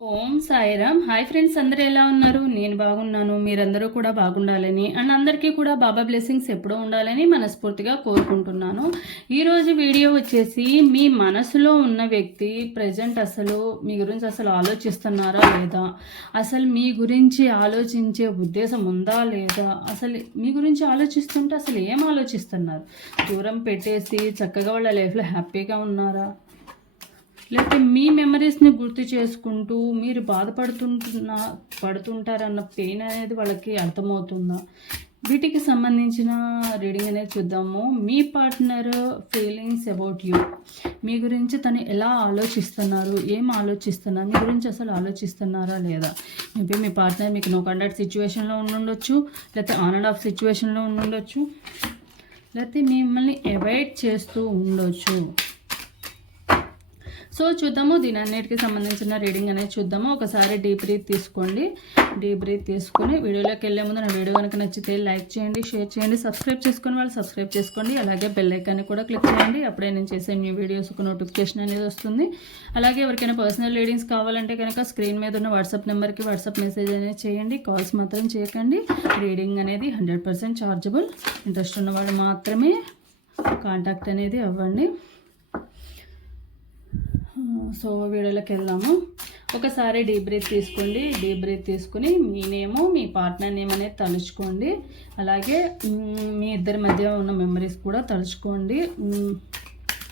ఓం Sairam. Hi friends అందరూ ఎలా ఉన్నారు? నేను బాగున్నాను మీరందరూ కూడా బాగుండాలని అండ్ అందరికీ కూడా బాబా బ్లెస్సింగ్స్ ఎప్పుడూ ఉండాలని మనస్ఫూర్తిగా కోరుకుంటున్నాను. ఈరోజు వీడియో వచ్చేసి మీ మనసులో ఉన్న వ్యక్తి ప్రజెంట్ అసలు మీ గురించి అసలు ఆలోచిస్తున్నారా లేదా? అసలు మీ గురించి ఆలోచించే ఉద్దేశం ఉందా లేదా? అసలు మీ గురించి ఆలోచిస్తుంటే అసలు ఏం ఆలోచిస్తున్నారు? దూరం పెట్టేసి చక్కగా వాళ్ళ లైఫ్లో హ్యాపీగా ఉన్నారా? లేకపోతే మీ మెమరీస్ని గుర్తు చేసుకుంటూ మీరు బాధపడుతుంటున్న పడుతుంటారన్న పెయిన్ అనేది వాళ్ళకి అర్థమవుతుందా? వీటికి సంబంధించిన రీడింగ్ అనేది చూద్దాము. మీ పార్ట్నర్ ఫీలింగ్స్ అబౌట్ యూ మీ గురించి తను ఎలా ఆలోచిస్తున్నారు? ఏం ఆలోచిస్తున్నారు? మీ గురించి అసలు ఆలోచిస్తున్నారా లేదా? మేబీ మీ పార్ట్నర్ మీకు నో కండక్ట్ సిచ్యువేషన్లో ఉండుండొచ్చు లేకపోతే ఆన్ అండ్ ఆఫ్ సిచ్యువేషన్లో ఉండుండొచ్చు లేకపోతే మిమ్మల్ని అవాయిడ్ చేస్తూ ఉండొచ్చు. సో చూద్దాము దీని అన్నిటికి సంబంధించిన రీడింగ్ అనేది చూద్దాము. ఒకసారి డీప్ బ్రీత్ తీసుకోండి. డీప్ బ్రీత్ తీసుకొని వీడియోలోకి వెళ్ళే ముందు నా వీడియో కనుక నచ్చితే లైక్ చేయండి షేర్ చేయండి సబ్స్క్రైబ్ చేసుకొని వాళ్ళు సబ్స్క్రైబ్ చేసుకోండి. అలాగే బెల్ ఐకాన్ని కూడా క్లిక్ చేయండి. అప్పుడే నేను చేసే న్యూ వీడియోస్ ఒక నోటిఫికేషన్ అనేది వస్తుంది. అలాగే ఎవరికైనా పర్సనల్ రీడింగ్స్ కావాలంటే కనుక స్క్రీన్ మీద ఉన్న వాట్సాప్ నెంబర్కి వాట్సాప్ మెసేజ్ అనేది చేయండి. కాల్స్ మాత్రం చేయకండి. రీడింగ్ అనేది హండ్రెడ్ పర్సెంట్ ఛార్జబుల్ ఇంట్రెస్ట్ ఉన్నవాళ్ళు మాత్రమే కాంటాక్ట్ అనేది అవ్వండి. సో వీడియోలోకి వెళ్దాము. ఒకసారి డీప్ బ్రీత్ తీసుకోండి. డీప్ బ్రీత్ తీసుకుని మీ నేము మీ పార్ట్నర్ నేమ్ అనేది తలుచుకోండి. అలాగే మీ ఇద్దరి మధ్య ఉన్న మెమరీస్ కూడా తలుచుకోండి.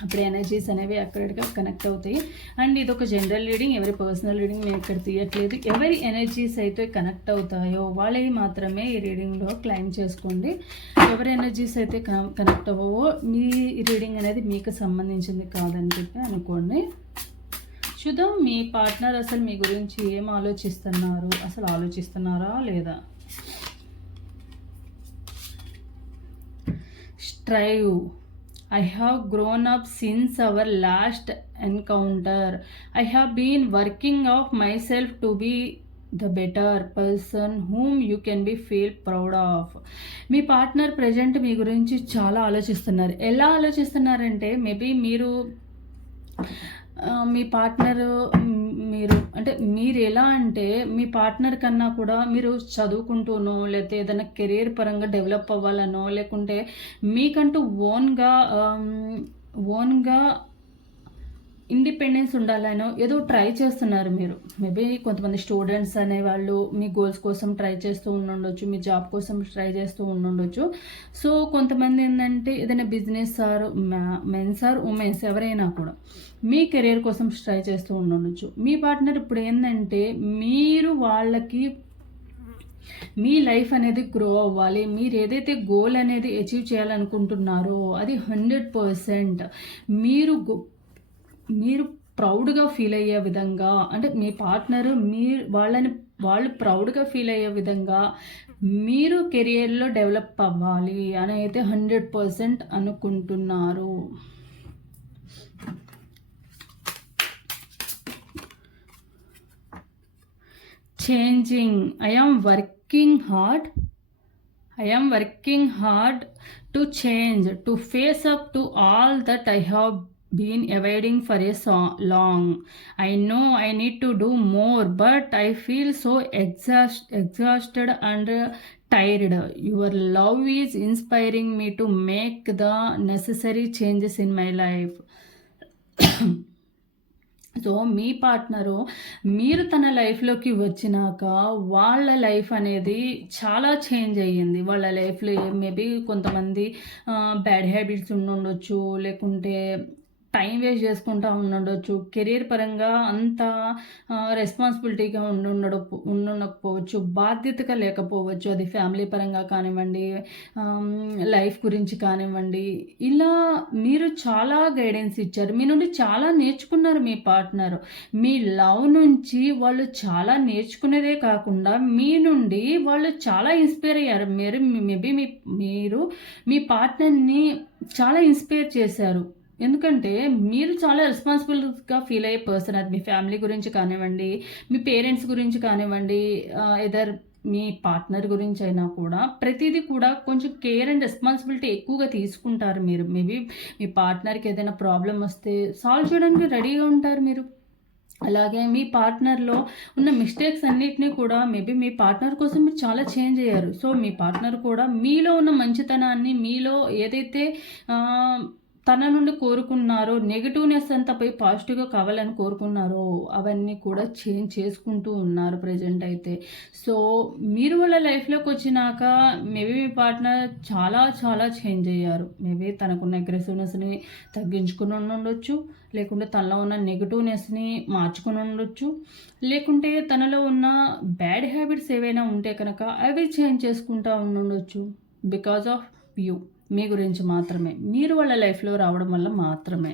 అప్పుడు ఎనర్జీస్ అనేవి అక్కడికి కనెక్ట్ అవుతాయి. అండ్ ఇది ఒక జనరల్ రీడింగ్ ఎవరి పర్సనల్ రీడింగ్ మేము ఇక్కడ తీయట్లేదు. ఎవరి ఎనర్జీస్ అయితే కనెక్ట్ అవుతాయో వాళ్ళవి మాత్రమే ఈ రీడింగ్లో క్లైమ్ చేసుకోండి. ఎవరి ఎనర్జీస్ అయితే కనెక్ట్ అవ్వవో మీ రీడింగ్ అనేది మీకు సంబంధించింది కాదని చెప్పి అనుకోండి. శుధం మీ పార్ట్నర్ అసలు మీ గురించి ఏం ఆలోచిస్తున్నారు? అసలు ఆలోచిస్తున్నారా లేదా? Strive. I have grown up since our last encounter I have been working of myself to be the better person whom you can be feel proud of me partner present మీ గురించి చాలా ఆలోచిస్తున్నారు. ఎలా ఆలోచిస్తున్నారంటే మేబీ మీరు మీ partner మీరు అంటే మీరు ఎలా అంటే మీ పార్ట్నర్ కన్నా కూడా మీరు చదువుకుంటూనో లేకపోతే ఏదైనా కెరీర్ పరంగా డెవలప్ అవ్వాలనో లేకుంటే మీకంటూ ఓన్గా ఓన్గా ఇండిపెండెన్స్ ఉండాలనో ఏదో ట్రై చేస్తున్నారు మీరు. మేబీ కొంతమంది స్టూడెంట్స్ అనేవాళ్ళు మీ గోల్స్ కోసం ట్రై చేస్తూ ఉండుండొచ్చు మీ జాబ్ కోసం ట్రై చేస్తూ ఉండుండొచ్చు. సో కొంతమంది ఏంటంటే ఏదైనా business or men's or women's ఎవరైనా కూడా మీ కెరీర్ కోసం ట్రై చేస్తూ ఉండుండొచ్చు. మీ పార్ట్నర్ ఇప్పుడు ఏంటంటే మీరు వాళ్ళకి మీ లైఫ్ అనేది గ్రో అవ్వాలి. మీరు ఏదైతే గోల్ అనేది అచీవ్ చేయాలనుకుంటున్నారో అది హండ్రెడ్ పర్సెంట్ మీరు మీరు ప్రౌడ్గా ఫీల్ అయ్యే విధంగా అంటే మీ పార్ట్నర్ మీ వాళ్ళని వాళ్ళు ప్రౌడ్గా ఫీల్ అయ్యే విధంగా మీరు కెరియర్లో డెవలప్ అవ్వాలి అని అయితే హండ్రెడ్ పర్సెంట్ అనుకుంటున్నారు. Changing I am working hard I am working hard to change to face up to all that I have been avoiding for a so long I know I need to do more but I feel so exhaust exhausted and tired your love is inspiring me to make the necessary changes in my life so me partner మీరు తన లైఫ్లోకి వచ్చినాక వాళ్ళ life అనేది చాలా change అయ్యింది. వాళ్ళ లైఫ్లో మేబీ కొంతమంది బ్యాడ్ హ్యాబిట్స్ ఉండుండొచ్చు లేకుంటే టైం వేస్ట్ చేసుకుంటా ఉండొచ్చు. కెరీర్ పరంగా అంత రెస్పాన్సిబిలిటీగా ఉండుండడు ఉండకపోవచ్చు బాధ్యతగా లేకపోవచ్చు. అది ఫ్యామిలీ పరంగా కానివ్వండి లైఫ్ గురించి కానివ్వండి. ఇలా మీరు చాలా గైడెన్స్ ఇచ్చారు. మీ నుండి చాలా నేర్చుకున్నారు మీ పార్ట్నర్ మీ లవ్ నుంచి వాళ్ళు చాలా నేర్చుకునేదే కాకుండా మీ నుండి వాళ్ళు చాలా ఇన్స్పైర్ అయ్యారు. మీరు మేబీ మీ మీరు మీ పార్ట్నర్ని చాలా ఇన్స్పైర్ చేశారు. ఎందుకంటే మీరు చాలా రెస్పాన్సిబుల్గా ఫీల్ అయ్యే పర్సన్ అది. మీ ఫ్యామిలీ గురించి కానివ్వండి మీ పేరెంట్స్ గురించి కానివ్వండి ఎదర్ మీ పార్ట్నర్ గురించి అయినా కూడా ప్రతిదీ కూడా కొంచెం కేర్ అండ్ రెస్పాన్సిబిలిటీ ఎక్కువగా తీసుకుంటారు మీరు. మేబీ మీ పార్ట్నర్కి ఏదైనా ప్రాబ్లం వస్తే సాల్వ్ చేయడానికి రెడీగా ఉంటారు మీరు. అలాగే మీ పార్ట్నర్లో ఉన్న మిస్టేక్స్ అన్నిటినీ కూడా మేబీ మీ పార్ట్నర్ కోసం మీరు చాలా చేంజ్ అయ్యారు. సో మీ పార్ట్నర్ కూడా మీలో ఉన్న మంచితనాన్ని మీలో ఏదైతే తన నుండి కోరుకున్నారో నెగిటివ్నెస్ అంతా పోయి పాజిటివ్గా కావాలని కోరుకున్నారో అవన్నీ కూడా చేంజ్ చేసుకుంటూ ఉన్నారు ప్రజెంట్ అయితే. సో మీరు వాళ్ళ లైఫ్లోకి వచ్చినాక మేబీ మీ పార్ట్నర్ చాలా చాలా చేంజ్ అయ్యారు. మేబీ తనకున్న అగ్రెసివ్నెస్ని తగ్గించుకుని ఉండొచ్చు లేకుంటే తనలో ఉన్న నెగిటివ్నెస్ని మార్చుకుని ఉండొచ్చు లేకుంటే తనలో ఉన్న బ్యాడ్ హ్యాబిట్స్ ఏవైనా ఉంటే కనుక అవి చేంజ్ చేసుకుంటూ ఉండొచ్చు బికాజ్ ఆఫ్ యూ. మీ గురించి మాత్రమే మీరు వాళ్ళ లైఫ్లో రావడం వల్ల మాత్రమే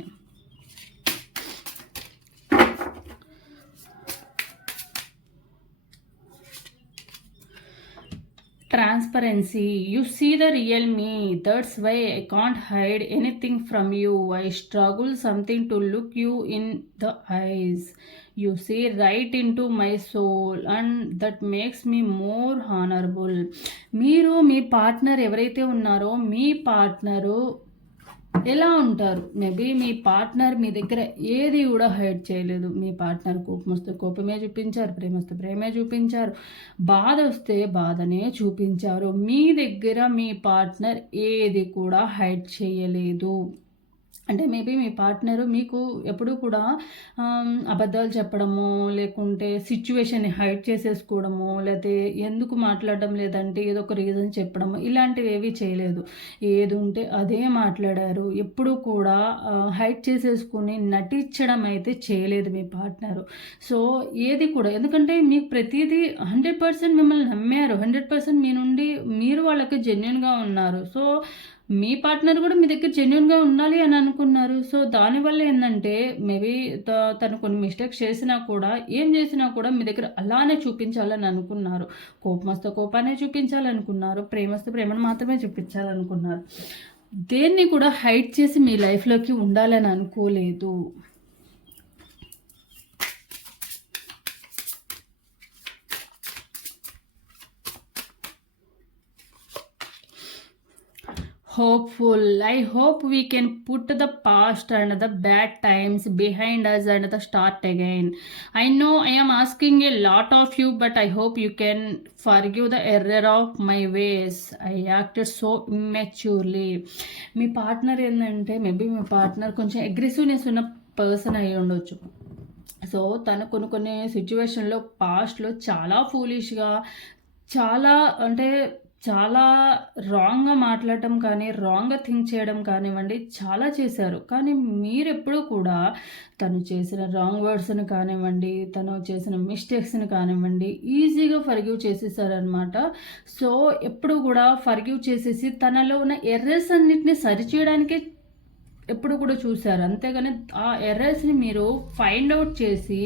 transparency you see the real me that's why i can't hide anything from you i struggle something to look you in the eyes you see right into my soul and that makes me more honorable మీరు మీ partner ఎవరైతే ఉన్నారో మీ partner ఎలా ఉంటారు? Maybe మీ partner మీ దగ్గర ఏది కూడా హైడ్ చేయలేదు. మీ పార్ట్నర్ కోపం వస్తే కోపమే చూపించారు ప్రేమ వస్తే ప్రేమే చూపించారు బాధ వస్తే బాధనే చూపించారు. మీ దగ్గర మీ పార్ట్నర్ ఏది కూడా హైడ్ చేయలేదు. అంటే మేబీ మీ పార్ట్నర్ మీకు ఎప్పుడూ కూడా అబద్ధాలు చెప్పడము లేకుంటే సిచ్యువేషన్ని హైడ్ చేసేసుకోవడము లేకపోతే ఎందుకు మాట్లాడడం లేదంటే ఏదో ఒక రీజన్ చెప్పడము ఇలాంటివి ఏవి చేయలేదు. ఏది ఉంటే అదే మాట్లాడారు. ఎప్పుడూ కూడా హైడ్ చేసేసుకుని నటించడం అయితే చేయలేదు మీ పార్ట్నరు. సో ఏది కూడా ఎందుకంటే మీకు ప్రతిదీ హండ్రెడ్ పర్సెంట్ మిమ్మల్ని నమ్మారు. హండ్రెడ్ పర్సెంట్ మీ నుండి మీరు వాళ్ళకి జెన్యున్గా ఉన్నారు. సో మీ పార్ట్నర్ కూడా మీ దగ్గర జెన్యున్గా ఉండాలి అని అనుకున్నారు. సో దానివల్ల ఏంటంటే మేబీ తను కొన్ని మిస్టేక్స్ చేసినా కూడా ఏం చేసినా కూడా మీ దగ్గర అలానే చూపించాలని అనుకున్నారు. కోపం వస్తే కోపాన్ని చూపించాలనుకున్నారు. ప్రేమ వస్తే ప్రేమను మాత్రమే చూపించాలనుకున్నారు. దేన్ని కూడా హైట్ చేసి మీ లైఫ్లోకి ఉండాలని అనుకోలేదు. Hopeful I hope we can put the past and the bad times behind us and the start again I know I I'm asking a lot of you but I hope you can forgive the error of my ways I act so immaturely me partner ఏంటంటే maybe మీ partner కొంచెం aggressiveness ఉన్న person అయి ఉండొచ్చు. So తను కొన్ని కొన్ని సిచ్యువేషన్లో పాస్ట్లో చాలా ఫూలిష్గా చాలా అంటే చాలా రాంగ్గా మాట్లాడటం కానీ రాంగ్గా థింక్ చేయడం కానివ్వండి చాలా చేశారు. కానీ మీరు ఎప్పుడూ కూడా తను చేసిన రాంగ్ వర్డ్స్ని కానివ్వండి తను చేసిన మిస్టేక్స్ని కానివ్వండి ఈజీగా ఫర్గ్యూ చేసేసారనమాట సో ఎప్పుడు కూడా ఫర్గ్యూ చేసేసి తనలో ఉన్న ఎర్రర్స్ అన్నిటిని సరిచేయడానికే ఎప్పుడు కూడా చూశారు. అంతేగాని ఆ ఎర్రర్స్ని మీరు ఫైండ్ అవుట్ చేసి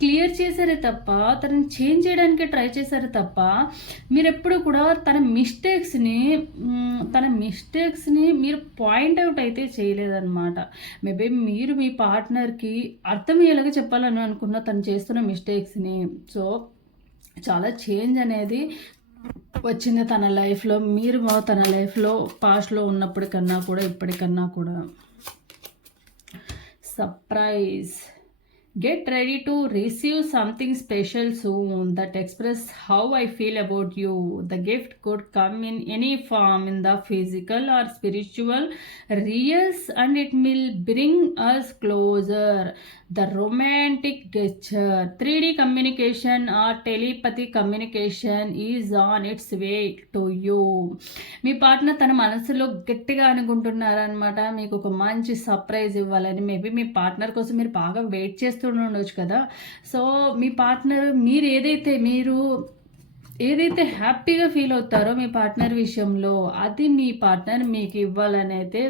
క్లియర్ చేశారే తప్ప తనని చేంజ్ చేయడానికి ట్రై చేశారే తప్ప మీరు ఎప్పుడు కూడా తన మిస్టేక్స్ని తన మిస్టేక్స్ని మీరు పాయింట్ అవుట్ అయితే చేయలేదన్నమాట. మేబీ మీరు మీ పార్ట్నర్కి అర్థమయ్యేలాగా చెప్పాలని అనుకున్న తను చేస్తున్న మిస్టేక్స్ని. సో చాలా చేంజ్ అనేది వచ్చింది తన లైఫ్లో మీరు తన లైఫ్లో పాస్ట్లో ఉన్నప్పటికన్నా కూడా ఇప్పటికన్నా కూడా. Surprise. Get ready to receive something special soon that express how I feel about you the gift could come in any form in the physical or spiritual realms and it will bring us closer the romantic gesture three D communication or telepathy communication is on its way to you me partner తన మనసులో గట్టిగా అనుకుంటున్నారనమాట మీకు ఒక మంచి surprise ఇవ్వాలని. Maybe మీ partner కోసం మీరు బాగా వెయిట్ చేస్తూ ఉండొచ్చు కదా. సో మీ పార్ట్నర్ మీరు ఏదైతే మీరు ఏదైతే హ్యాపీగా ఫీల్ అవుతారో మీ పార్ట్నర్ విషయంలో అది మీ పార్ట్నర్ మీకు ఇవ్వాలని అయితే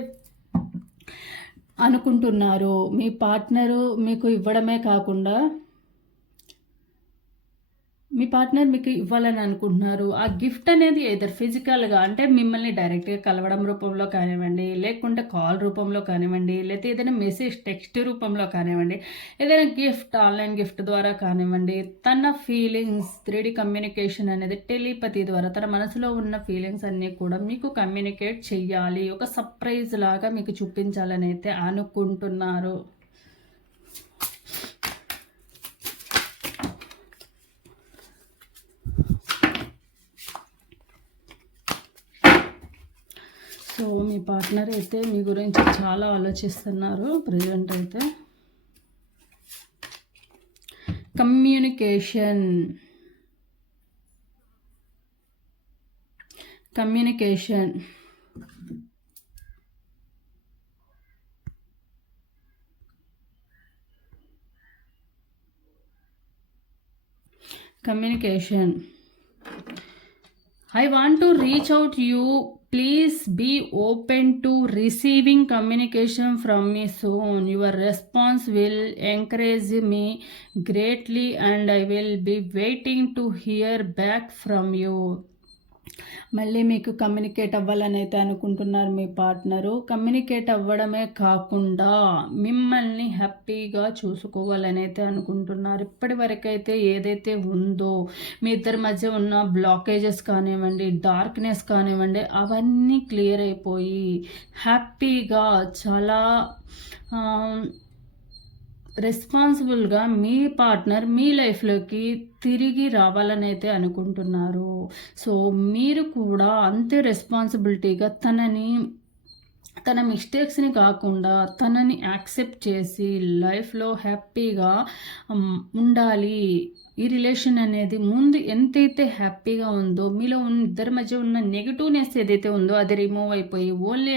అనుకుంటున్నారు. మీ పార్ట్నరు మీకు ఇవ్వడమే కాకుండా మీ పార్ట్నర్ మీకు ఇవ్వాలని అనుకుంటున్నారు. ఆ గిఫ్ట్ అనేది ఏదర్ ఫిజికల్గా అంటే మిమ్మల్ని డైరెక్ట్గా కలవడం రూపంలో కానివ్వండి లేకుంటే కాల్ రూపంలో కానివ్వండి లేకపోతే ఏదైనా మెసేజ్ టెక్స్ట్ రూపంలో కానివ్వండి ఏదైనా గిఫ్ట్ ఆన్లైన్ గిఫ్ట్ ద్వారా కానివ్వండి తన ఫీలింగ్స్ త్రీ కమ్యూనికేషన్ అనేది టెలిపతి ద్వారా తన మనసులో ఉన్న ఫీలింగ్స్ అన్నీ కూడా మీకు కమ్యూనికేట్ చెయ్యాలి. ఒక సర్ప్రైజ్ లాగా మీకు చూపించాలని అయితే అనుకుంటున్నారు. సో మీ పార్ట్నర్ అయితే మీ గురించి చాలా ఆలోచిస్తున్నారు ప్రజెంట్ అయితే. Communication. Communication. Communication. I want to reach out you please be open to receiving communication from me soon. Your response will encourage me greatly and i will be waiting to hear back from you మళ్ళీ మీకు communicate అవ్వాలని అయితే అనుకుంటున్నారు మీ partner communicate అవ్వడమే కాకుండా మిమ్మల్ని హ్యాపీగా చూసుకోవాలని అయితే అనుకుంటున్నారు. ఇప్పటి వరకైతే ఏదైతే ఉందో మీ ఇద్దరి మధ్య ఉన్న బ్లాకేజెస్ కానివ్వండి డార్క్నెస్ కానివ్వండి అవన్నీ క్లియర్ అయిపోయి హ్యాపీగా చాలా రెస్పాన్సిబుల్గా మీ పార్ట్నర్ మీ లైఫ్లోకి తిరిగి రావాలని అయితే అనుకుంటున్నారు. సో మీరు కూడా అంతే రెస్పాన్సిబిలిటీగా తనని తన మిస్టేక్స్ని కాకుండా తనని యాక్సెప్ట్ చేసి లైఫ్లో హ్యాపీగా ఉండాలి. ఈ రిలేషన్ అనేది ముందు ఎంతైతే హ్యాపీగా ఉందో మీలో ఉన్న ఇద్దరి మధ్య ఉన్న నెగిటివ్నెస్ ఏదైతే ఉందో అది రిమూవ్ అయిపోయి ఓన్లీ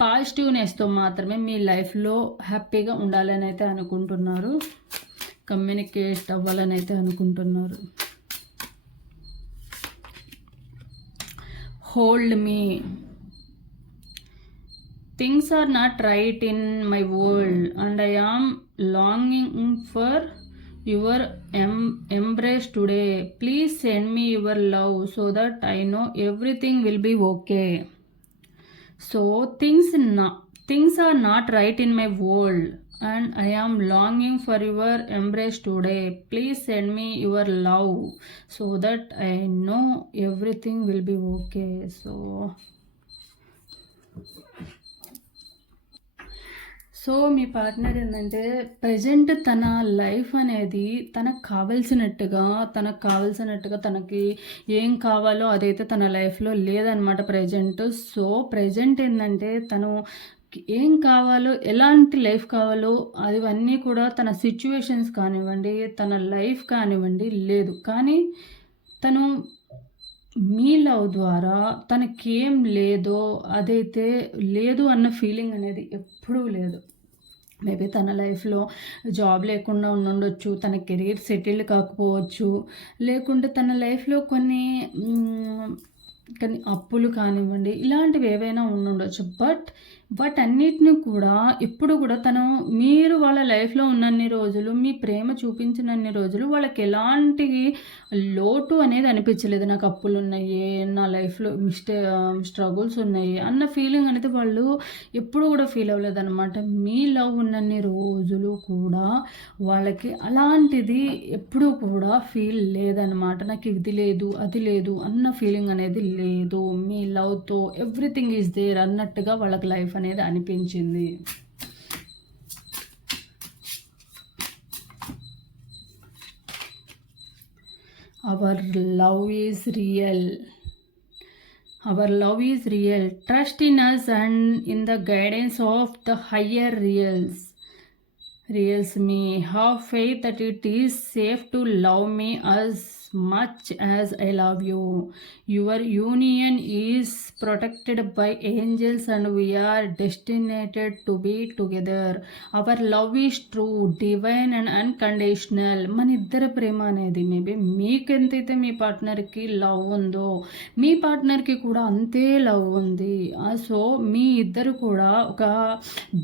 పాజిటివ్నెస్తో మాత్రమే మీ లైఫ్లో హ్యాపీగా ఉండాలని అయితే అనుకుంటున్నారు. కమ్యూనికేట్ అవ్వాలని అయితే అనుకుంటున్నారు. Hold me. Things are not right in my world and I am longing for your em embrace today. Please send me your love so that I know everything will be okay. So things not, things are not right in my world and I am longing for your embrace today. Please send me your love so that I know everything will be okay. So so me partner ఏంటంటే present తన life అనేది తనకు కావలసినట్టుగా తనకు కావలసినట్టుగా తనకి ఏం కావాలో అదైతే తన లైఫ్లో లేదనమాట ప్రజెంట్ సో ప్రజెంట్ ఏంటంటే తను ఏం కావాలో ఎలాంటి లైఫ్ కావాలో అవన్నీ కూడా తన సిచ్యువేషన్స్ కానివ్వండి తన లైఫ్ కానివ్వండి లేదు. కానీ తను మీ లవ్ ద్వారా తనకేం లేదో అదైతే లేదు అన్న ఫీలింగ్ అనేది ఎప్పుడూ లేదు. మేబీ తన లైఫ్లో జాబ్ లేకుండా ఉండొచ్చు తన కెరీర్ సెటిల్డ్ కాకపోవచ్చు. లేకుంటే తన లైఫ్లో కొన్ని కానీ అప్పులు కానివ్వండి ఇలాంటివి ఏవైనా ఉండొచ్చు బట్ వాటన్నిటిని కూడా ఎప్పుడు కూడా తను మీరు వాళ్ళ లైఫ్లో ఉన్నన్ని రోజులు మీ ప్రేమ చూపించినన్ని రోజులు వాళ్ళకి ఎలాంటి లోటు అనేది అనిపించలేదు. నాకు అప్పులు ఉన్నాయి నా లైఫ్లో మిస్టే స్ట్రగుల్స్ ఉన్నాయి అన్న ఫీలింగ్ అనేది వాళ్ళు ఎప్పుడు కూడా ఫీల్ అవ్వలేదు అనమాట మీ లవ్ ఉన్నన్ని రోజులు కూడా వాళ్ళకి అలాంటిది ఎప్పుడూ కూడా ఫీల్ లేదనమాట నాకు ఇది లేదు అది లేదు అన్న ఫీలింగ్ అనేది లేదు. మీ లవ్తో ఎవ్రీథింగ్ ఈజ్ దేర్ అన్నట్టుగా వాళ్ళకి లైఫ్ అనేది అనిపించింది. Our love is real our love is real trust in us and in the guidance of the higher realms realms me have faith that it is safe to love me as much as I love you. Your union is protected by angels and we are destined to be together. Our love is true, divine and unconditional. మన ఇద్దరి ప్రేమ అనేది maybe మీకు ఎంతైతే మీ పార్ట్నర్కి love ఉందో మీ పార్ట్నర్కి కూడా అంతే love ఉంది so మీ ఇద్దరు కూడా ఒక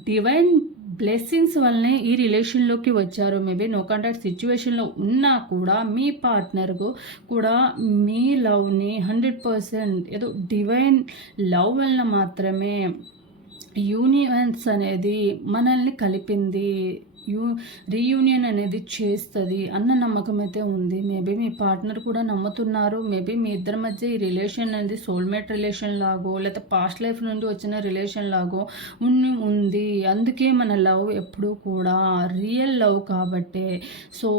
డివైన్ బ్లెస్సింగ్స్ వల్లనే ఈ రిలేషన్లోకి వచ్చారు. మేబీ నో కాంటాక్ట్ సిచ్యువేషన్లో ఉన్నా కూడా మీ పార్ట్నర్కు కూడా మీ లవ్ని హండ్రెడ్ పర్సెంట్ ఏదో డివైన్ లవ్ వలన మాత్రమే యూనియన్స్ అనేది మనల్ని కలిపింది యూ రీయూనియన్ అనేది చేస్తుంది అన్న నమ్మకం అయితే ఉంది. మేబీ మీ పార్ట్నర్ కూడా నమ్ముతున్నారు. మేబీ మీ ఇద్దరి మధ్య ఈ రిలేషన్ అనేది సోల్మేట్ రిలేషన్ లాగో లేకపోతే పాస్ట్ లైఫ్ నుండి వచ్చిన రిలేషన్ లాగో ఉన్ని ఉంది. అందుకే మన లవ్ ఎప్పుడూ కూడా రియల్ లవ్ కాబట్టే. సో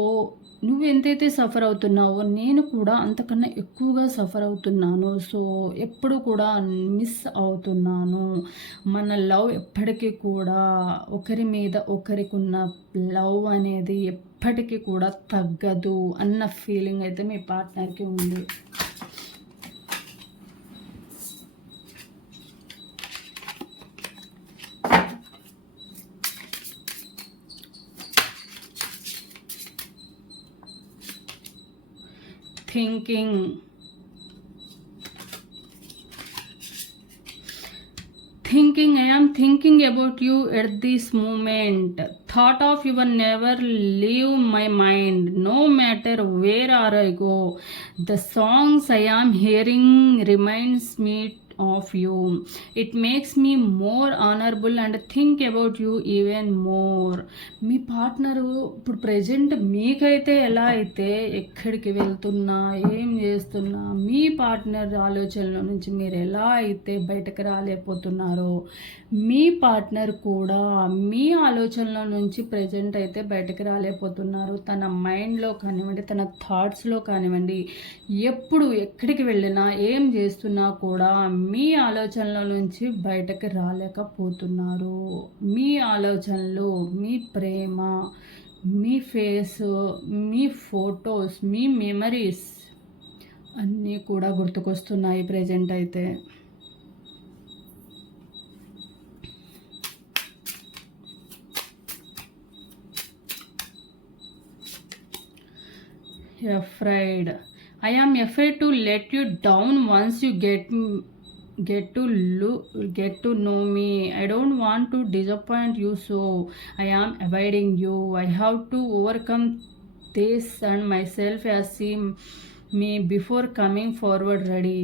నువ్వు ఎంతైతే సఫర్ అవుతున్నావో నేను కూడా అంతకన్నా ఎక్కువగా సఫర్ అవుతున్నాను. సో ఎప్పుడు కూడా మిస్ అవుతున్నాను. మన లవ్ ఎప్పటికీ కూడా ఒకరి మీద ఒకరికి ఉన్న లవ్ అనేది ఎప్పటికీ కూడా తగ్గదు అన్న ఫీలింగ్ అయితే మీ పార్ట్నర్కి ఉంది. Thinking. Thinking i am thinking about you at this moment. Thought of you will never leave my mind no matter where i go. The songs i am hearing reminds me of you it makes me more honourable and think about you even more me partner ఇప్పుడు present మీకైతే ఎలా అయితే ఎక్కడికి వెళ్తున్నా ఏం చేస్తున్నా మీ partner ఆలోచనల నుంచి మీరు ఎలా అయితే బయటకు రాలేకపోతున్నారో మీ పార్ట్నర్ కూడా మీ ఆలోచనల నుంచి ప్రజెంట్ అయితే బయటకు రాలేకపోతున్నారు. తన మైండ్లో కానివ్వండి తన థాట్స్లో కానివ్వండి ఎప్పుడు ఎక్కడికి వెళ్ళినా ఏం చేస్తున్నా కూడా మీ ఆలోచనల నుంచి బయటకు రాలేకపోతున్నారు. మీ ఆలోచనలు మీ ప్రేమ మీ ఫేస్ మీ ఫొటోస్ మీ మెమరీస్ అన్నీ కూడా గుర్తుకొస్తున్నాయి ప్రజెంట్ అయితే. Afraid. I am afraid to let you down once you get get to లు get to know me I don't want to disappoint you so I am avoiding you I have to overcome this and myself as seem me before coming forward ready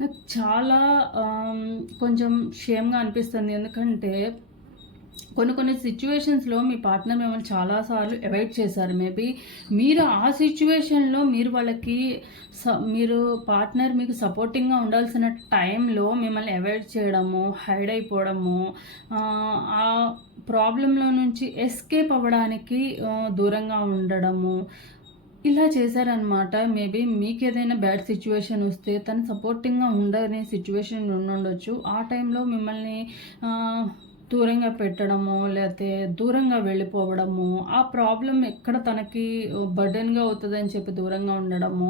నాకు చాలా కొంచెం షేమ్గా అనిపిస్తుంది. ఎందుకంటే కొన్ని కొన్ని సిచ్యువేషన్స్లో మీ partner మిమ్మల్ని చాలాసార్లు అవాయిడ్ చేశారు. మేబీ మీరు ఆ సిచ్యువేషన్లో మీరు వాళ్ళకి స మీరు పార్ట్నర్ మీకు సపోర్టింగ్గా ఉండాల్సిన టైంలో మిమ్మల్ని అవాయిడ్ చేయడము హైడ్ అయిపోవడము ఆ ప్రాబ్లంలో నుంచి ఎస్కేప్ అవ్వడానికి దూరంగా ఉండడము ఇలా చేశారనమాట మేబీ మీకు ఏదైనా బ్యాడ్ సిచ్యువేషన్ వస్తే తను సపోర్టింగ్గా ఉండని సిచ్యువేషన్ ఉండొచ్చు ఆ టైంలో మిమ్మల్ని దూరంగా పెట్టడము లేకపోతే దూరంగా వెళ్ళిపోవడము ఆ ప్రాబ్లం ఎక్కడ తనకి బర్డన్గా అవుతుందని చెప్పి దూరంగా ఉండడము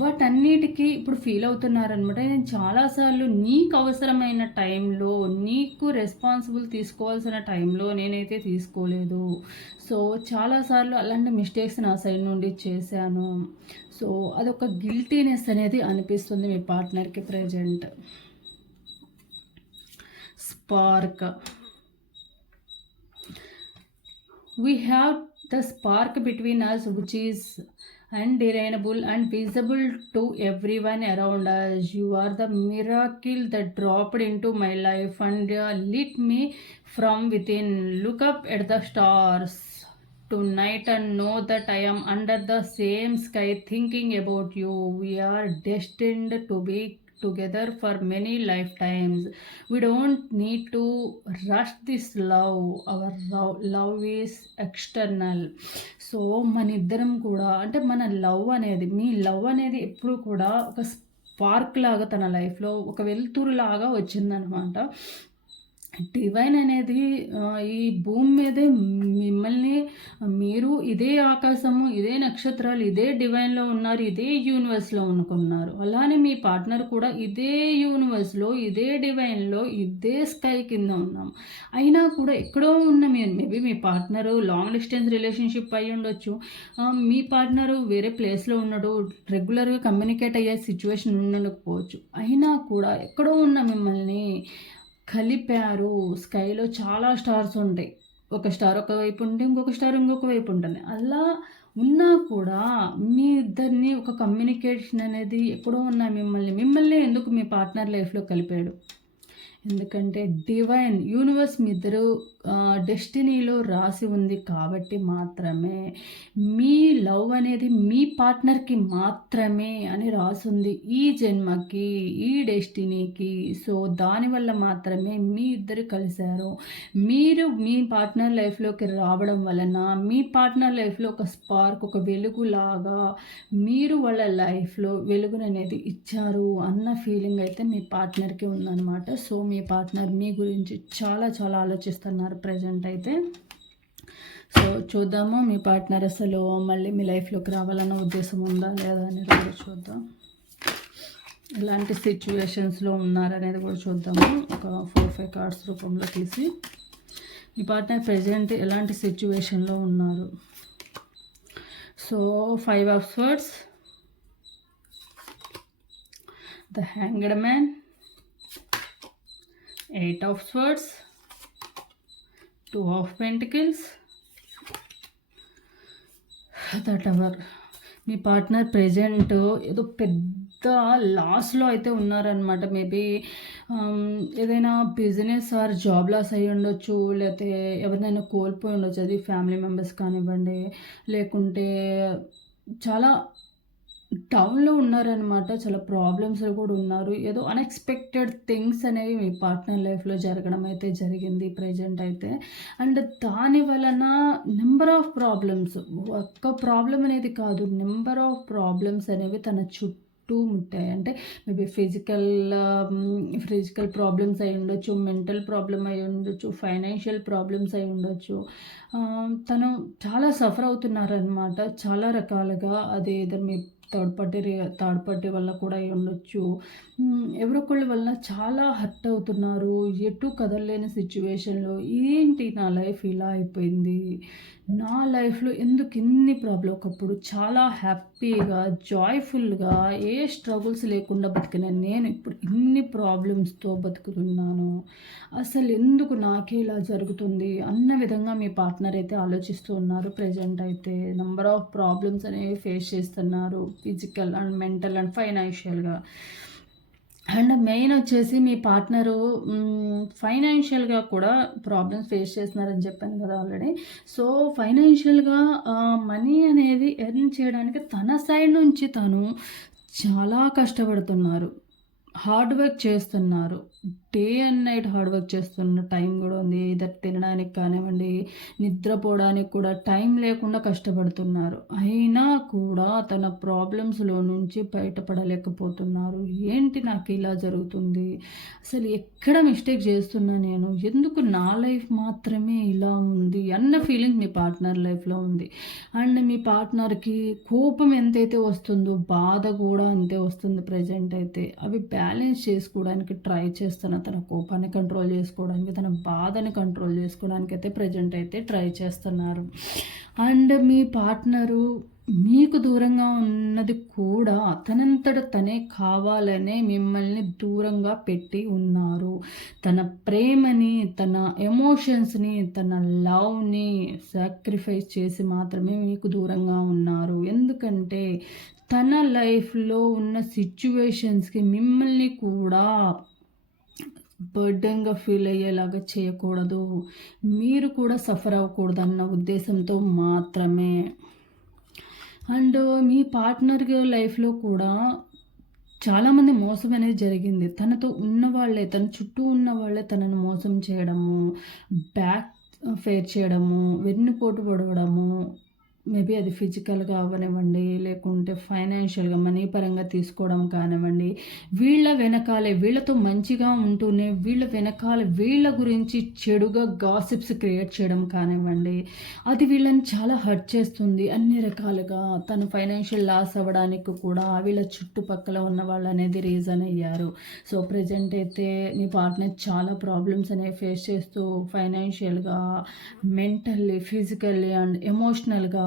వాటన్నిటికీ ఇప్పుడు ఫీల్ అవుతున్నారనమాట నేను చాలాసార్లు నీకు అవసరమైన టైంలో నీకు రెస్పాన్సిబుల్ తీసుకోవాల్సిన టైంలో నేనైతే తీసుకోలేదు. సో చాలాసార్లు అలాంటి మిస్టేక్స్ నా సైడ్ నుండి చేశాను. సో అదొక గిల్టీనెస్ అనేది అనిపిస్తుంది మీ పార్ట్నర్కి present spark we have the spark between us which is undeniable and visible to everyone around us. You are the miracle that dropped into my life and lit me from within. Look up at the stars. Tonight and know that i am under the same sky thinking about you. We are destined to be together for many lifetimes. We don't need to rush this love. Our love is external. So మన ఇద్దరం కూడా అంటే మన love అనేది మీ love అనేది ఎప్పుడు కూడా ఒక స్పార్క్ లాగా తన లైఫ్లో ఒక వెలుతురు లాగా వచ్చిందనమాట డివైన్ అనేది ఈ భూమి మీదే మిమ్మల్ని మీరు ఇదే ఆకాశము ఇదే నక్షత్రాలు ఇదే డివైన్లో ఉన్నారు ఇదే యూనివర్స్లో అనుకున్నారు అలానే మీ పార్ట్నర్ కూడా ఇదే యూనివర్స్లో ఇదే డివైన్లో ఇదే స్కై కింద ఉన్నాం. అయినా కూడా ఎక్కడో ఉన్న మీరు మేబీ మీ పార్ట్నరు లాంగ్ డిస్టెన్స్ రిలేషన్షిప్ అయి ఉండొచ్చు. మీ పార్ట్నరు వేరే ప్లేస్లో ఉన్నాడు రెగ్యులర్గా కమ్యూనికేట్ అయ్యే సిచ్యువేషన్ ఉండకపోవచ్చు. అయినా కూడా ఎక్కడో ఉన్న మిమ్మల్ని కలిపారు. స్కైలో చాలా స్టార్స్ ఉంటాయి. ఒక స్టార్ ఒక వైపు ఉంటే ఇంకొక స్టార్ ఇంకొక వైపు ఉంటుంది. అలా ఉన్నా కూడా మీ ఇద్దరిని ఒక కమ్యూనికేషన్ అనేది ఎక్కడో ఉన్న మిమ్మల్ని మిమ్మల్ని ఎందుకు మీ పార్ట్నర్ లైఫ్లో కలిపాడు? ఎందుకంటే డివైన్ యూనివర్స్ మీ ఇద్దరు డెస్టినీలో రాసి ఉంది కాబట్టి మాత్రమే మీ లవ్ అనేది మీ పార్ట్నర్కి మాత్రమే అని రాసుంది ఈ జన్మకి ఈ డెస్టినీకి సో దానివల్ల మాత్రమే మీ ఇద్దరు కలిశారు. మీరు మీ పార్ట్నర్ లైఫ్లోకి రావడం వలన మీ పార్ట్నర్ లైఫ్లో ఒక స్పార్క్ ఒక వెలుగులాగా మీరు వాళ్ళ లైఫ్లో వెలుగుననేది ఇచ్చారు అన్న ఫీలింగ్ అయితే మీ పార్ట్నర్కి ఉందన్నమాట. సో మీ పార్ట్నర్ మీ గురించి చాలా చాలా ఆలోచిస్తున్నారు. ప్రజెంట్ అయితే. సో చూద్దాము మీ పార్ట్నర్ అసలు మళ్ళీ మీ లైఫ్లోకి రావాలన్న ఉద్దేశం ఉందా లేదా అనేది కూడా చూద్దాం. ఎలాంటి సిచ్యువేషన్స్లో ఉన్నారనేది కూడా చూద్దాము. ఒక ఫోర్ ఫైవ్ కార్డ్స్ రూపంలో తీసి. మీ పార్ట్నర్ ప్రజెంట్ ఎలాంటి సిచ్యువేషన్లో ఉన్నారు? So five of swords. The hanged man. Eight of swords. Two of pentacles. The tower. Me partner present ఏదో పెద్ద లాస్లో అయితే ఉన్నారనమాట మేబీ ఏదైనా బిజినెస్ ఆర్ జాబ్ లాస్ అయ్యి ఉండొచ్చు లేకపోతే ఎవరినైనా కోల్పోయి ఉండొచ్చు. అది ఫ్యామిలీ మెంబర్స్ కానివ్వండి లేకుంటే చాలా టౌన్లో ఉన్నారనమాట చాలా ప్రాబ్లమ్స్ కూడా ఉన్నారు. ఏదో అన్ఎక్స్పెక్టెడ్ థింగ్స్ అనేవి మీ పార్ట్నర్ లైఫ్లో జరగడం అయితే జరిగింది ప్రజెంట్ అయితే. అండ్ దాని వలన నెంబర్ ఆఫ్ ప్రాబ్లమ్స్ ఒక్క ప్రాబ్లం అనేది కాదు నెంబర్ ఆఫ్ ప్రాబ్లమ్స్ అనేవి తన చుట్టూ ముట్టాయి. అంటే మేబీ ఫిజికల్ ఫిజికల్ ప్రాబ్లమ్స్ అయి ఉండొచ్చు మెంటల్ ప్రాబ్లమ్ అయి ఉండొచ్చు ఫైనాన్షియల్ ప్రాబ్లమ్స్ అయి ఉండొచ్చు. తను చాలా సఫర్ అవుతున్నారనమాట చాలా రకాలుగా అది ఏదో మీ థర్డ్ పార్టీ థర్డ్ పార్టీ వల్ల కూడా ఉండొచ్చు. ఎవరొకళ్ళ వల్ల చాలా హర్ట్ అవుతున్నారు. ఎటు కదలలేని సిచ్యువేషన్లో ఏంటి నా లైఫ్ ఇలా అయిపోయింది? నా లైఫ్లో ఎందుకు ఇన్ని ప్రాబ్లం ఒకప్పుడు చాలా హ్యాపీగా జాయ్ఫుల్గా ఏ స్ట్రగుల్స్ లేకుండా బతికిన నేను ఇప్పుడు ఇన్ని ప్రాబ్లమ్స్తో బతుకుతున్నాను. అసలు ఎందుకు నాకే ఇలా జరుగుతుంది? అన్న విధంగా మీ పార్ట్నర్ అయితే ఆలోచిస్తూ ఉన్నారు. ప్రజెంట్ అయితే నెంబర్ ఆఫ్ ప్రాబ్లమ్స్ అనేవి ఫేస్ చేస్తున్నారు. ఫిజికల్ అండ్ మెంటల్ అండ్ ఫైనాన్షియల్గా. అండ్ మెయిన్ వచ్చేసి మీ పార్ట్నరు ఫైనాన్షియల్గా కూడా ప్రాబ్లమ్స్ ఫేస్ చేస్తున్నారని చెప్పాను కదా ఆల్రెడీ. సో ఫైనాన్షియల్గా మనీ అనేది ఎర్న్ చేయడానికి తన సైడ్ నుంచి తను చాలా కష్టపడుతున్నారు. హార్డ్ వర్క్ చేస్తున్నారు. Day and night hard work చేస్తున్న టైం కూడా ఉంది. ఇదర్ తినడానికి కానివ్వండి నిద్రపోవడానికి కూడా టైం లేకుండా కష్టపడుతున్నారు. అయినా కూడా తన ప్రాబ్లమ్స్లో నుంచి బయటపడలేకపోతున్నారు. ఏంటి నాకు ఇలా జరుగుతుంది? అసలు ఎక్కడ మిస్టేక్ చేస్తున్నా నేను? ఎందుకు నా లైఫ్ మాత్రమే ఇలా ఉంది అన్న ఫీలింగ్ మీ పార్ట్నర్ లైఫ్లో ఉంది. అండ్ మీ పార్ట్నర్కి కోపం ఎంతైతే వస్తుందో బాధ కూడా అంతే వస్తుంది ప్రజెంట్ అయితే. అవి బ్యాలెన్స్ చేసుకోవడానికి ట్రై చేస్తున్న. తన కోపాన్ని కంట్రోల్ చేసుకోవడానికి తన బాధని కంట్రోల్ చేసుకోవడానికి అయితే ప్రజెంట్ అయితే ట్రై చేస్తున్నారు. అండ్ మీ పార్ట్నరు మీకు దూరంగా ఉన్నది కూడా తనంతట తనే కావాలనే మిమ్మల్ని దూరంగా పెట్టి ఉన్నారు. తన ప్రేమని తన ఎమోషన్స్ని తన లవ్ని సాక్రిఫైస్ చేసి మాత్రమే మీకు దూరంగా ఉన్నారు. ఎందుకంటే తన లైఫ్లో ఉన్న సిచ్యువేషన్స్కి మిమ్మల్ని కూడా బర్డెన్గా ఫీల్ అయ్యేలాగా చేయకూడదు. మీరు కూడా సఫర్ అవ్వకూడదు అన్న ఉద్దేశంతో మాత్రమే. అండ్ మీ పార్ట్నర్ లైఫ్లో కూడా చాలామంది మోసం అనేది జరిగింది. తనతో ఉన్నవాళ్ళే తన చుట్టూ ఉన్న వాళ్ళే తనను మోసం చేయడము బ్యాక్ ఫేర్ చేయడము వెన్నుపోటు పొడవడము మేబీ అది ఫిజికల్గా అవ్వనివ్వండి లేకుంటే ఫైనాన్షియల్గా మనీ పరంగా తీసుకోవడం కానివ్వండి వీళ్ళ వెనకాలే వీళ్ళతో మంచిగా ఉంటూనే వీళ్ళ వెనకాల వీళ్ళ గురించి చెడుగా గాసిప్స్ క్రియేట్ చేయడం కానివ్వండి అది వీళ్ళని చాలా హర్ట్ చేస్తుంది. అన్ని రకాలుగా తను ఫైనాన్షియల్ లాస్ అవ్వడానికి కూడా వీళ్ళ చుట్టుపక్కల ఉన్న వాళ్ళు అనేది రీజన్ అయ్యారు. సో ప్రజెంట్ అయితే మీ పార్ట్నర్ చాలా ప్రాబ్లమ్స్ అనేవి ఫేస్ చేస్తూ ఫైనాన్షియల్గా మెంటల్లీ ఫిజికల్లీ అండ్ ఎమోషనల్గా